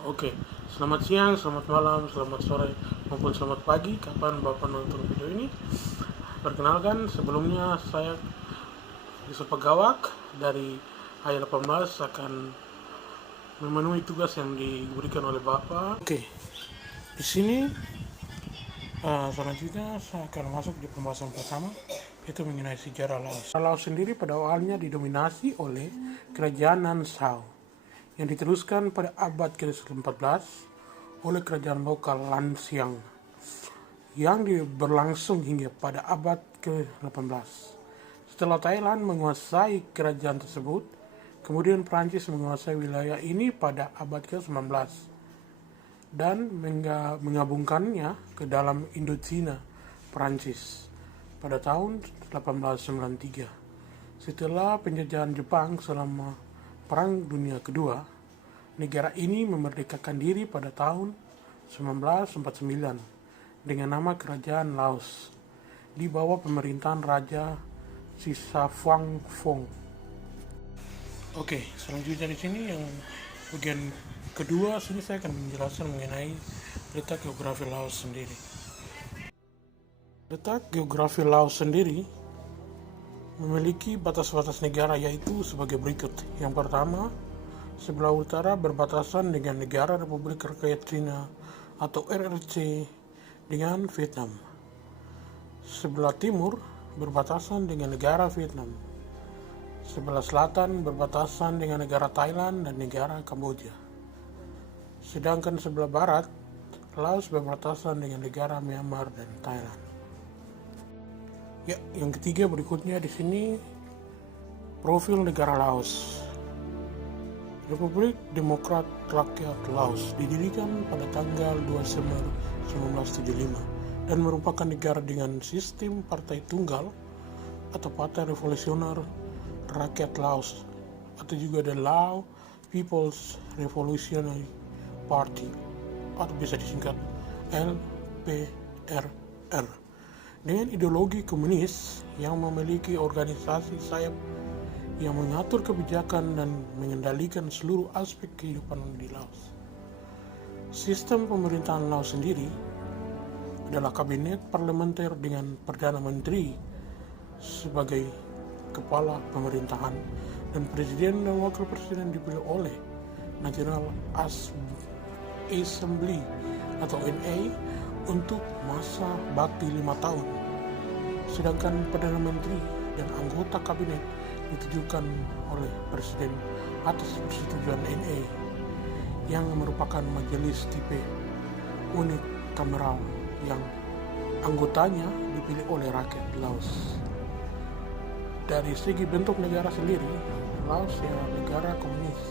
Oke, selamat siang, selamat malam, selamat sore, maupun selamat pagi, kapan Bapak nonton video ini. Perkenalkan, sebelumnya saya Yusuf Pegawak dari AI18 akan memenuhi tugas yang diberikan oleh Bapak. Oke, di sini selanjutnya saya akan masuk di pembahasan pertama, yaitu mengenai sejarah Laos. Laos sendiri pada awalnya didominasi oleh kerajaan Nansao yang diteruskan pada abad ke-14 oleh kerajaan lokal Lan Xang yang berlangsung hingga pada abad ke-18. Setelah Thailand menguasai kerajaan tersebut, kemudian Prancis menguasai wilayah ini pada abad ke-19 dan menggabungkannya ke dalam Indochina Prancis pada tahun 1893. Setelah penjajahan Jepang selama Perang Dunia Kedua, negara ini memerdekakan diri pada tahun 1949 dengan nama Kerajaan Laos di bawah pemerintahan Raja Sisavangfong. Oke, selanjutnya di sini yang bagian kedua sini saya akan menjelaskan mengenai letak geografi Laos sendiri. Letak geografi Laos sendiri memiliki batas-batas negara yaitu sebagai berikut. Yang pertama, sebelah utara berbatasan dengan negara Republik Rakyat Cina atau RRC dengan Vietnam. Sebelah timur berbatasan dengan negara Vietnam. Sebelah selatan berbatasan dengan negara Thailand dan negara Kamboja. Sedangkan sebelah barat, Laos berbatasan dengan negara Myanmar dan Thailand. Ya, yang ketiga berikutnya di sini profil negara Laos. Republik Demokrat Rakyat Laos didirikan pada tanggal 2 Desember 1975 dan merupakan negara dengan sistem partai tunggal atau Partai Revolusioner Rakyat Laos atau juga The Lao People's Revolutionary Party atau bisa disingkat LPRR. Dengan ideologi komunis yang memiliki organisasi sayap yang mengatur kebijakan dan mengendalikan seluruh aspek kehidupan di Laos. Sistem pemerintahan Laos sendiri adalah kabinet parlementer dengan Perdana Menteri sebagai kepala pemerintahan dan presiden dan wakil presiden dipilih oleh National Assembly atau NA untuk masa bakti 5 tahun. Sedangkan Perdana Menteri dan anggota kabinet ditujukan oleh Presiden atas persetujuan NA yang merupakan majelis tipe unikameral yang anggotanya dipilih oleh rakyat Laos. Dari segi bentuk negara sendiri, Laos adalah negara komunis.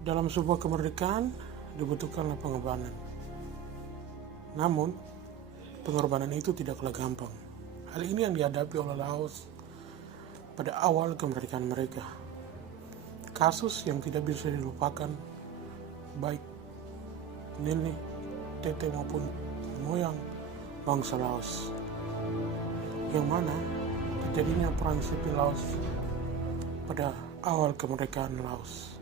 Dalam sebuah kemerdekaan dibutuhkanlah pengorbanan. Namun, pengorbanan itu tidaklah gampang. Hal ini yang dihadapi oleh Laos pada awal kemerdekaan mereka. Kasus yang tidak bisa dilupakan baik nenek, tete maupun moyang bangsa Laos. Yang mana terjadinya perang sipil Laos pada awal kemerdekaan Laos.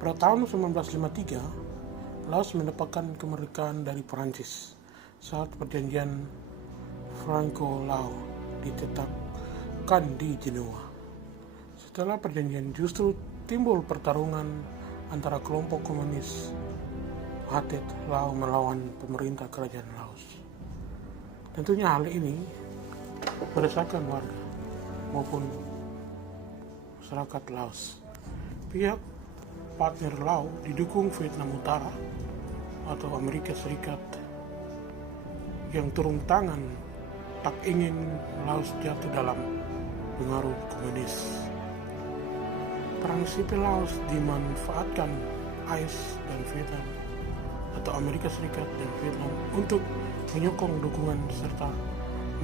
Pada tahun 1953, Laos mendapatkan kemerdekaan dari Prancis saat perjanjian Franco-Lao ditetapkan di Genoa. Setelah perjanjian justru timbul pertarungan antara kelompok komunis Pathet Lao melawan pemerintah kerajaan Laos. Tentunya hal ini meresahkan warga maupun masyarakat Laos. Pihak partner Lao didukung Vietnam Utara atau Amerika Serikat yang turun tangan tak ingin Laos jatuh dalam pengaruh komunis. Perang sipil Laos dimanfaatkan AS dan Vietnam atau Amerika Serikat dan Vietnam untuk menyokong dukungan serta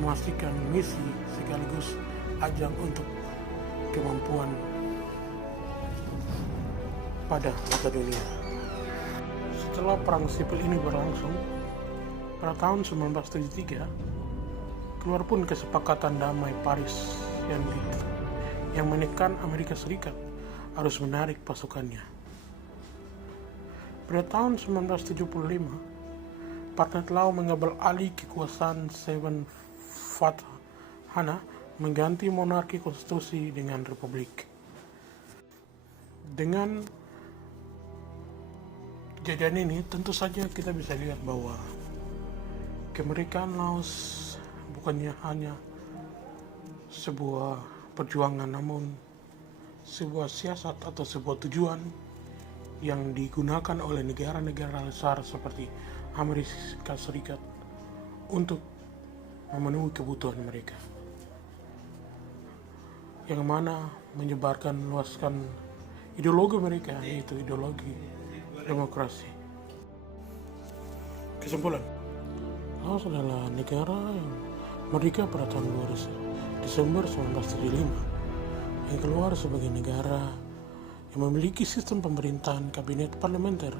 memastikan misi sekaligus ajang untuk kemampuan pada mata dunia. Setelah perang sipil ini berlangsung, pada tahun 1973 keluar pun kesepakatan damai Paris yang menekan Amerika Serikat harus menarik pasukannya. Pada tahun 1975, Pathet Lao mengambil alih kekuasaan Seven Fathana mengganti monarki konstitusi dengan republik. Dengan kejadian ini tentu saja kita bisa lihat bahwa kemerdekaan Laos bukannya hanya sebuah perjuangan, namun sebuah siasat atau sebuah tujuan yang digunakan oleh negara-negara besar seperti Amerika Serikat untuk memenuhi kebutuhan mereka, yang mana menyebarkan luaskan ideologi mereka, yaitu ideologi demokrasi. Kesimpulan, Laos adalah negara yang merdeka pada tahun 2 Desember 1975 yang keluar sebagai negara yang memiliki sistem pemerintahan kabinet parlementer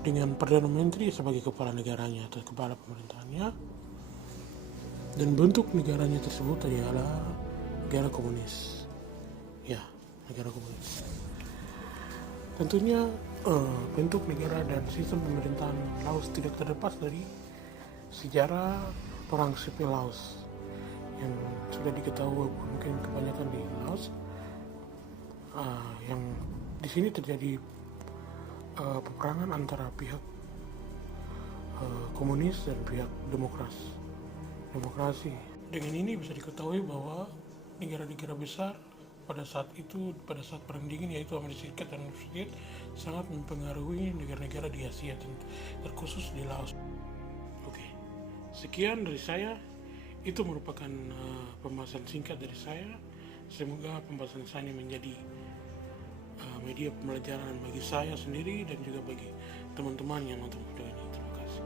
dengan Perdana Menteri sebagai kepala negaranya atau kepala pemerintahannya, dan bentuk negaranya tersebut adalah negara komunis. Ya, negara komunis. Tentunya bentuk negara dan sistem pemerintahan Laos tidak terlepas dari sejarah perang sipil Laos yang sudah diketahui mungkin kebanyakan di Laos, yang di sini terjadi peperangan antara pihak komunis dan pihak demokrasi. Dengan ini bisa diketahui bahwa negara-negara besar pada saat perang dingin, yaitu Amerika Serikat dan Soviet, sangat mempengaruhi negara-negara di Asia, terkhusus di Laos. Oke, sekian dari saya. Itu merupakan pembahasan singkat dari saya. Semoga pembahasan saya ini menjadi media pembelajaran bagi saya sendiri dan juga bagi teman-teman yang nonton video ini. Terima kasih.